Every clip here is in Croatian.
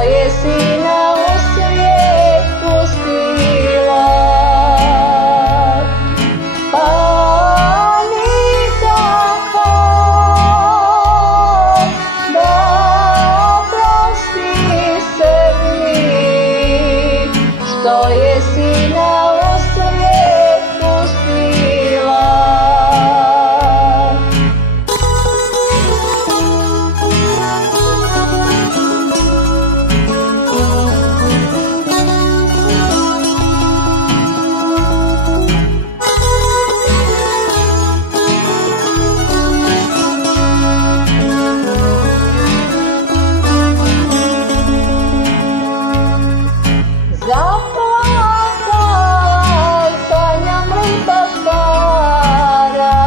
je Sina u svijet pustila, pa nikako da prosti sebi, što je Sina u svijet pustila. Zaplakala Sanja mrtva stara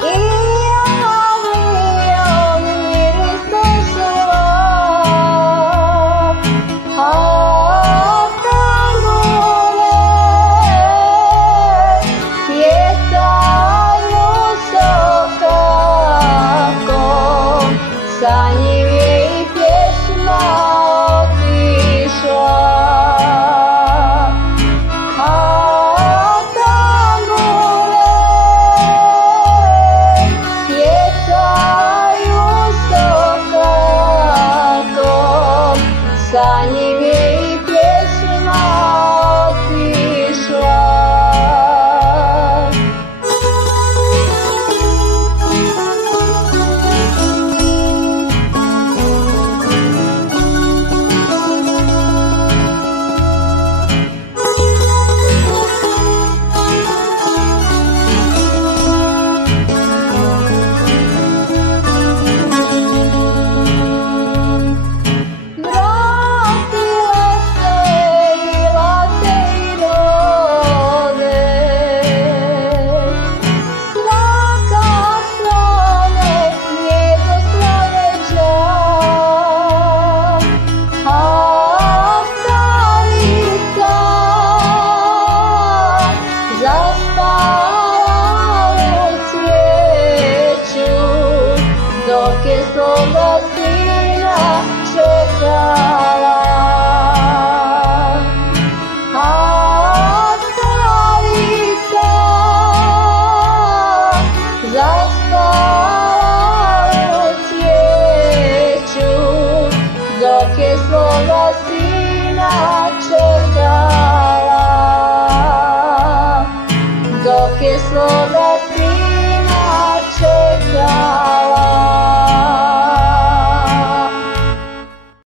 i javio miris došla, a tangule pjecaju sokako, sa njim je i pjesma otišla, a tangule pjecaju sokako, sa njim je i pjesma otišla. Stop.